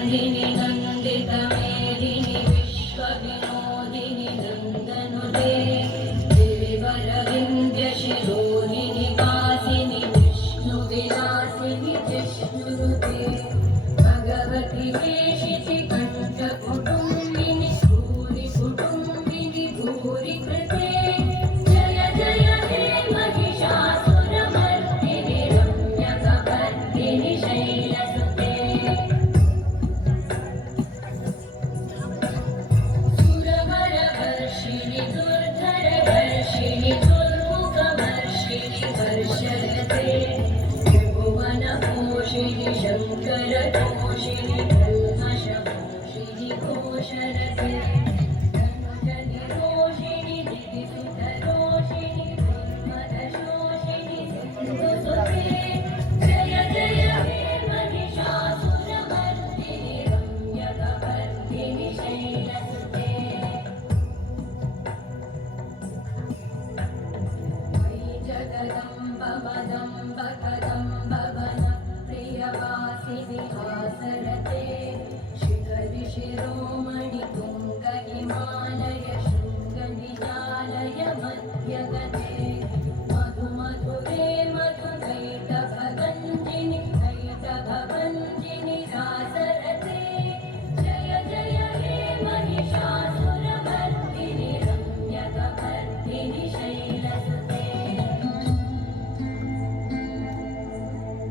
नन्दिनि नन्दितमेदिनि विश्वविनोदिनि नन्दनुते देवरविन्द्यशिरोदिनि वासिनि विष्णुविलासिनि जिष्णुनुते भगवति वेशिति कण्ठकुटुम्बिनि भूरि कुटुम्बिनि भूरि कृते जय जय हे महिषासुरमर्दिनि रम्यकपर्दिनि शैलसुते सुरवरवर्षिणि दुर्धरवर्षिणि दुर्मुखवर्षिणि वर्षरते त्रिभुवनपोषिणि शङ्करतोषिणि कल्मषपोषिणि घोषरते धनुजनिरोषिणि दितिसुतरोषिणि दुर्मदशोषिणि सिन्धुसुते जय जय हे महिषासुरमर्दिनि रम्यकपर्दिनि शैलसुते मयि जगदम्ब मदम्ब